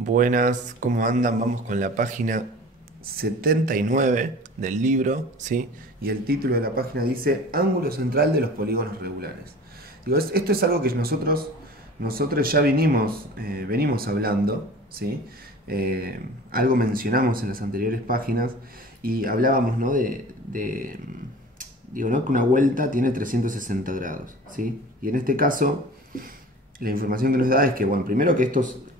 Buenas, ¿cómo andan? Vamos con la página 79 del libro, ¿sí? Y el título de la página dice Ángulo central de los polígonos regulares. Digo, esto es algo que nosotros ya venimos hablando, ¿sí? Algo mencionamos en las anteriores páginas y hablábamos, ¿no? Digo, ¿no? Que una vuelta tiene 360 grados, ¿sí? Y en este caso la información que nos da es que, bueno, primero que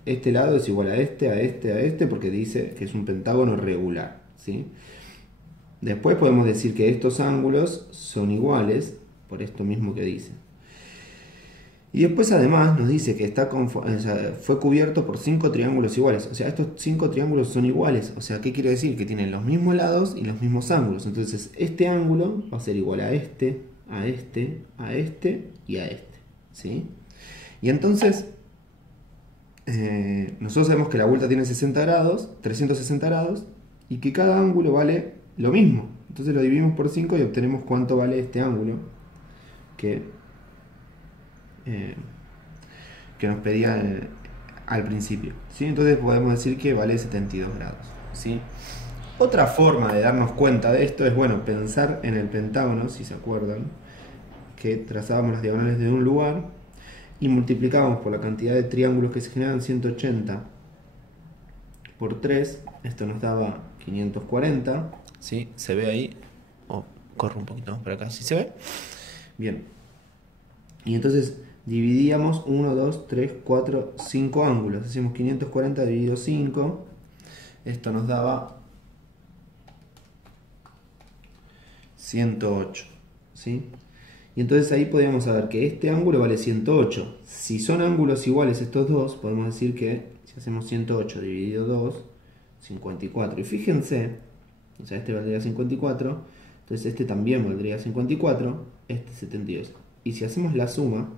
este lado es igual a este, porque dice que es un pentágono regular, ¿sí? Después podemos decir que estos ángulos son iguales, por esto mismo que dice. Y después además nos dice que fue cubierto por 5 triángulos iguales. O sea, estos 5 triángulos son iguales. O sea, ¿qué quiere decir? Que tienen los mismos lados y los mismos ángulos. Entonces, este ángulo va a ser igual a este, a este, a este y a este, ¿sí? Y entonces, nosotros sabemos que la vuelta tiene 60 grados, 360 grados, y que cada ángulo vale lo mismo. Entonces lo dividimos por 5 y obtenemos cuánto vale este ángulo que, eh, que nos pedía al principio, ¿sí? Entonces podemos decir que vale 72 grados, ¿sí? Otra forma de darnos cuenta de esto es, bueno, pensar en el pentágono, si se acuerdan, que trazábamos las diagonales de un lugar y multiplicábamos por la cantidad de triángulos que se generan, 180 por 3, esto nos daba 540, ¿sí? ¿Se ve ahí? Corro un poquito más para acá, ¿sí se ve? Bien. Y entonces dividíamos 1, 2, 3, 4, 5 ángulos. Hacemos 540 dividido 5. Esto nos daba 108, ¿sí? Y entonces ahí podríamos saber que este ángulo vale 108. Si son ángulos iguales estos dos, podemos decir que si hacemos 108 dividido 2, 54. Y fíjense, o sea, este valdría 54, entonces este también valdría 54, este 72. Y si hacemos la suma,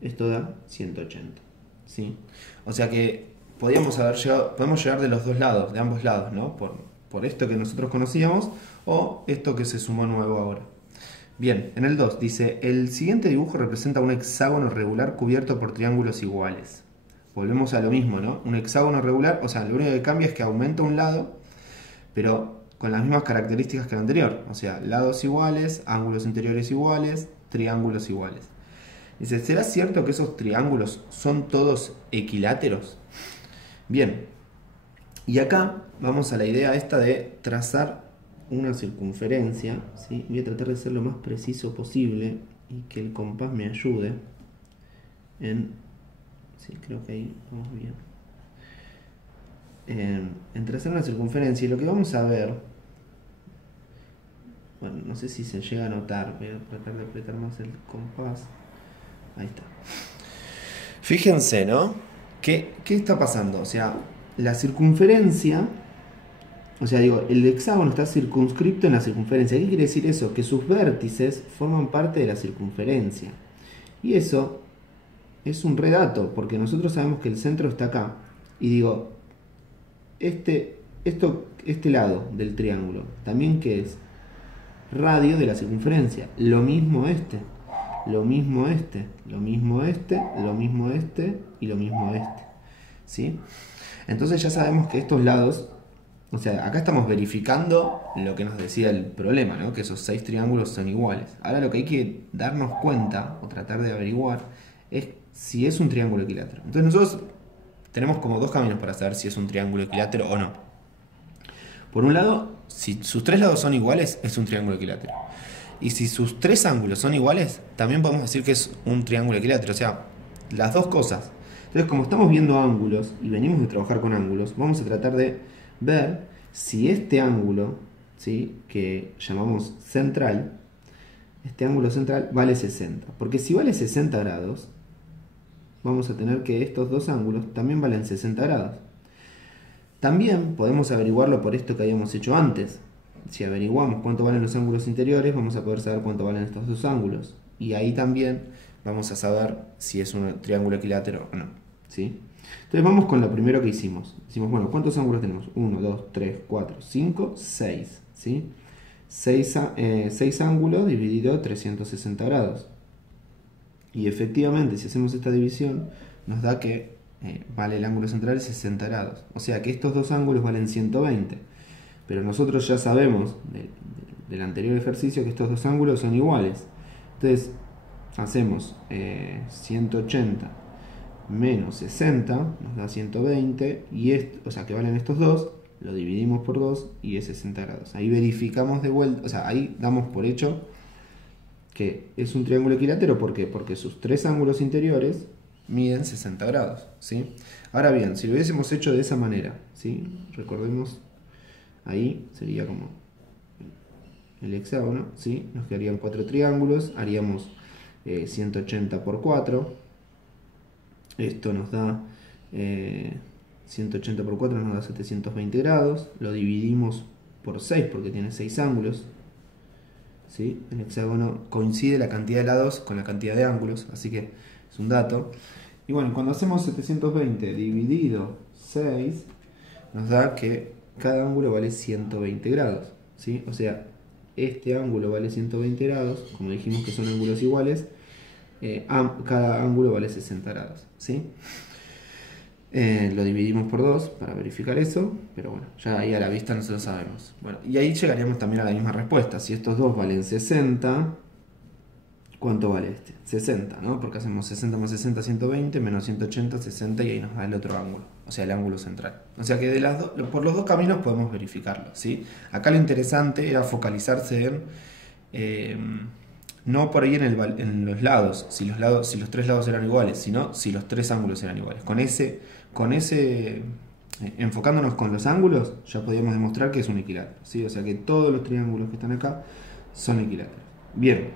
esto da 180, ¿sí? O sea que podemos llegar de los dos lados, de ambos lados, ¿no? Por esto que nosotros conocíamos o esto que se sumó nuevo ahora. Bien, en el 2 dice, el siguiente dibujo representa un hexágono regular cubierto por triángulos iguales. Volvemos a lo mismo, ¿no? Un hexágono regular, o sea, lo único que cambia es que aumenta un lado, pero con las mismas características que el anterior. O sea, lados iguales, ángulos interiores iguales, triángulos iguales. Dice, ¿será cierto que esos triángulos son todos equiláteros? Bien, y acá vamos a la idea esta de trazar una circunferencia, ¿sí? Voy a tratar de ser lo más preciso posible y que el compás me ayude sí, creo que ahí vamos bien. En trazar una circunferencia, y lo que vamos a ver, bueno, no sé si se llega a notar, voy a tratar de apretar más el compás. Ahí está. Fíjense, ¿no? ¿Qué está pasando? O sea, la circunferencia, o sea, digo, el hexágono está circunscripto en la circunferencia. ¿Qué quiere decir eso? Que sus vértices forman parte de la circunferencia. Y eso es un redato, porque nosotros sabemos que el centro está acá. Y digo, este lado del triángulo, ¿también qué es? Radio de la circunferencia. Lo mismo este. Lo mismo este, lo mismo este, lo mismo este y lo mismo este, ¿sí? Entonces ya sabemos que estos lados, o sea, acá estamos verificando lo que nos decía el problema, ¿no? Que esos 6 triángulos son iguales. Ahora lo que hay que darnos cuenta o tratar de averiguar es si es un triángulo equilátero. Entonces nosotros tenemos como dos caminos para saber si es un triángulo equilátero o no. Por un lado, si sus 3 lados son iguales, es un triángulo equilátero. Y si sus 3 ángulos son iguales, también podemos decir que es un triángulo equilátero. O sea, las dos cosas. Entonces, como estamos viendo ángulos y venimos de trabajar con ángulos, vamos a tratar de ver si este ángulo, ¿sí?, que llamamos central, este ángulo central vale 60. Porque si vale 60 grados, vamos a tener que estos dos ángulos también valen 60 grados. También podemos averiguarlo por esto que habíamos hecho antes. Si averiguamos cuánto valen los ángulos interiores, vamos a poder saber cuánto valen estos dos ángulos. Y ahí también vamos a saber si es un triángulo equilátero o no, ¿sí? Entonces vamos con lo primero que hicimos. Decimos, bueno, ¿cuántos ángulos tenemos? 1, 2, 3, 4, 5, 6, ¿sí? 6 ángulos dividido 360 grados. Y efectivamente, si hacemos esta división, nos da que vale el ángulo central 60 grados. O sea que estos dos ángulos valen 120. Pero nosotros ya sabemos del anterior ejercicio que estos dos ángulos son iguales. Entonces hacemos 180 menos 60 nos da 120 y o sea que valen estos dos, lo dividimos por 2 y es 60 grados. Ahí verificamos de vuelta, o sea, ahí damos por hecho que es un triángulo equilátero. ¿Por qué? Porque sus tres ángulos interiores miden 60 grados, ¿sí? Ahora bien, si lo hubiésemos hecho de esa manera, ¿sí? Recordemos, ahí sería como el hexágono, ¿sí? Nos quedarían 4 triángulos, haríamos 180 por 4. Esto nos da 180 por 4 nos da 720 grados. Lo dividimos por 6 porque tiene 6 ángulos, ¿sí? El hexágono coincide la cantidad de lados con la cantidad de ángulos, así que es un dato. Y bueno, cuando hacemos 720 dividido 6 nos da que cada ángulo vale 120 grados, ¿sí? O sea, este ángulo vale 120 grados, como dijimos que son ángulos iguales, cada ángulo vale 60 grados, ¿sí? Lo dividimos por 2 para verificar eso, pero bueno, ya ahí a la vista nosotros sabemos. Bueno, y ahí llegaríamos también a la misma respuesta. Si estos dos valen 60, ¿cuánto vale este? 60, ¿no? Porque hacemos 60 más 60, 120, menos 180, 60 y ahí nos da el otro ángulo, o sea, el ángulo central. O sea que por los dos caminos podemos verificarlo, ¿sí? Acá lo interesante era focalizarse en no por ahí en los lados, si los tres lados eran iguales, sino si los tres ángulos eran iguales. Enfocándonos con los ángulos, ya podíamos demostrar que es un equilátero, ¿sí? O sea que todos los triángulos que están acá son equiláteros. Bien,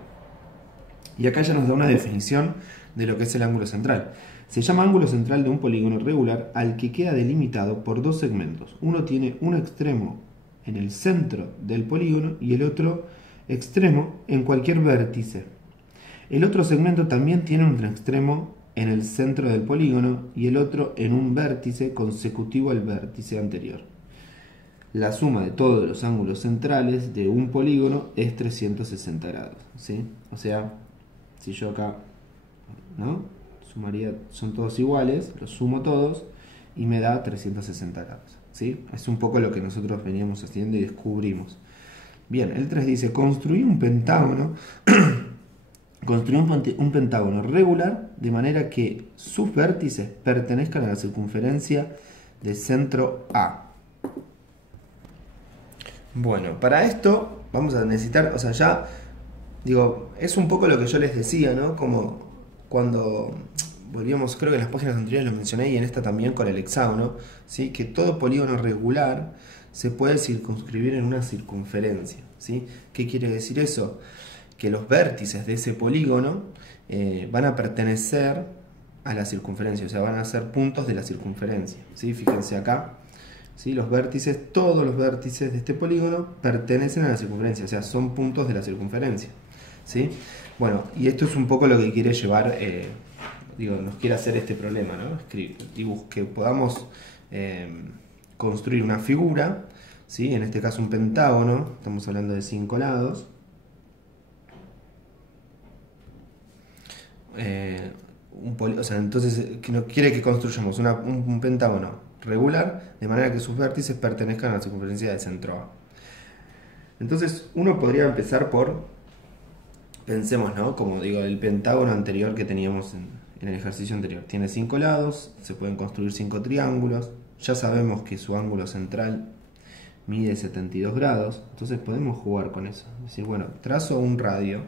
y acá ya nos da una definición de lo que es el ángulo central. Se llama ángulo central de un polígono regular al que queda delimitado por dos segmentos. Uno tiene un extremo en el centro del polígono y el otro extremo en cualquier vértice. El otro segmento también tiene un extremo en el centro del polígono y el otro en un vértice consecutivo al vértice anterior. La suma de todos los ángulos centrales de un polígono es 360 grados, ¿sí? O sea, si yo acá, ¿no? Sumaría, son todos iguales, los sumo todos y me da 360 grados, ¿sí? Es un poco lo que nosotros veníamos haciendo y descubrimos. Bien, el 3 dice, construir un pentágono regular de manera que sus vértices pertenezcan a la circunferencia de centro A. Bueno, para esto vamos a necesitar, o sea, ya, digo, es un poco lo que yo les decía, ¿no? Como cuando volvíamos, creo que en las páginas anteriores lo mencioné y en esta también con el hexágono, ¿sí? Que todo polígono regular se puede circunscribir en una circunferencia, ¿sí? ¿Qué quiere decir eso? Que los vértices de ese polígono van a pertenecer a la circunferencia, o sea, van a ser puntos de la circunferencia, ¿sí? Fíjense acá, ¿sí? Todos los vértices de este polígono pertenecen a la circunferencia, o sea, son puntos de la circunferencia, ¿sí? Bueno, y esto es un poco lo que quiere llevar, nos quiere hacer este problema, ¿no? Que podamos construir una figura, ¿sí? En este caso un pentágono, estamos hablando de 5 lados. Entonces quiere que construyamos un pentágono regular de manera que sus vértices pertenezcan a la circunferencia del centro A. Entonces uno podría empezar pensemos, ¿no? Como digo, el pentágono anterior que teníamos en el ejercicio anterior. Tiene 5 lados, se pueden construir 5 triángulos. Ya sabemos que su ángulo central mide 72 grados, entonces podemos jugar con eso. Es decir, bueno, trazo un radio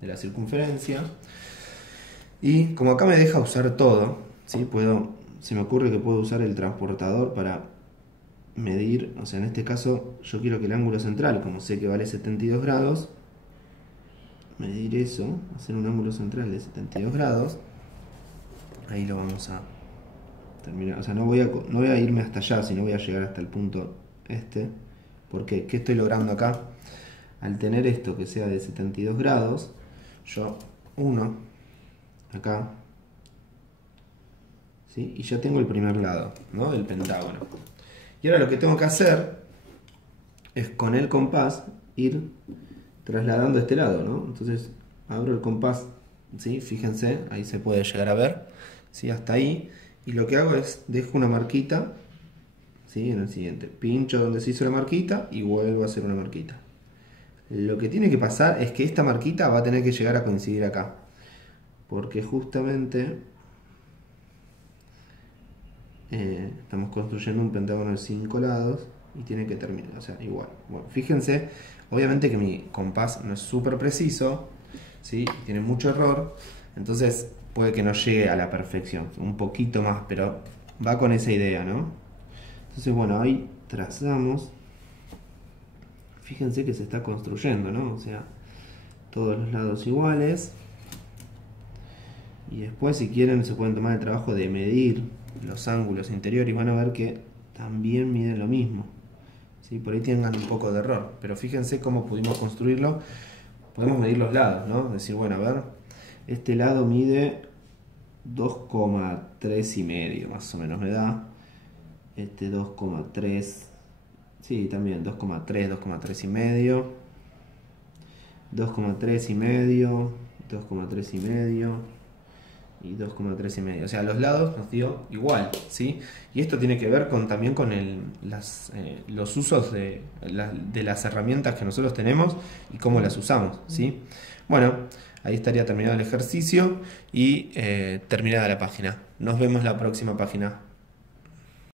de la circunferencia y como acá me deja usar todo, ¿sí? Se me ocurre que puedo usar el transportador para medir, o sea, en este caso yo quiero que el ángulo central, como sé que vale 72 grados, medir eso, hacer un ángulo central de 72 grados, ahí lo vamos a terminar, o sea, no voy a irme hasta allá, sino voy a llegar hasta el punto este. ¿Por qué? ¿Qué estoy logrando acá? Al tener esto que sea de 72 grados, yo uno acá, ¿sí? Y ya tengo el primer lado, ¿no? Del pentágono. Y ahora lo que tengo que hacer es con el compás ir trasladando este lado, ¿no? Entonces abro el compás, ¿sí? Fíjense, ahí se puede llegar a ver, ¿sí? Hasta ahí, y lo que hago es dejo una marquita, ¿sí? En el siguiente. Pincho donde se hizo la marquita y vuelvo a hacer una marquita. Lo que tiene que pasar es que esta marquita va a tener que llegar a coincidir acá. Porque justamente estamos construyendo un pentágono de 5 lados y tiene que terminar, o sea, igual. Bueno, fíjense, obviamente que mi compás no es súper preciso, ¿sí? Tiene mucho error, entonces puede que no llegue a la perfección, un poquito más, pero va con esa idea, ¿no? Entonces, bueno, ahí trazamos. Fíjense que se está construyendo, ¿no? O sea, todos los lados iguales. Y después, si quieren, se pueden tomar el trabajo de medir los ángulos interiores y van a ver que también miden lo mismo. ¿Sí? Por ahí tengan un poco de error, pero fíjense cómo pudimos construirlo. Podemos medir los lados, ¿no? Decir, bueno, a ver, este lado mide 2,3 y medio, más o menos me da. Este 2,3, sí, también 2,3, 2,3 y medio, 2,3 y medio, 2,3 y medio y 2,3 y medio. O sea, los lados nos dio igual, ¿sí? Y esto tiene que ver también con los usos de las herramientas que nosotros tenemos y cómo las usamos, ¿sí? Bueno, ahí estaría terminado el ejercicio y terminada la página. Nos vemos la próxima página.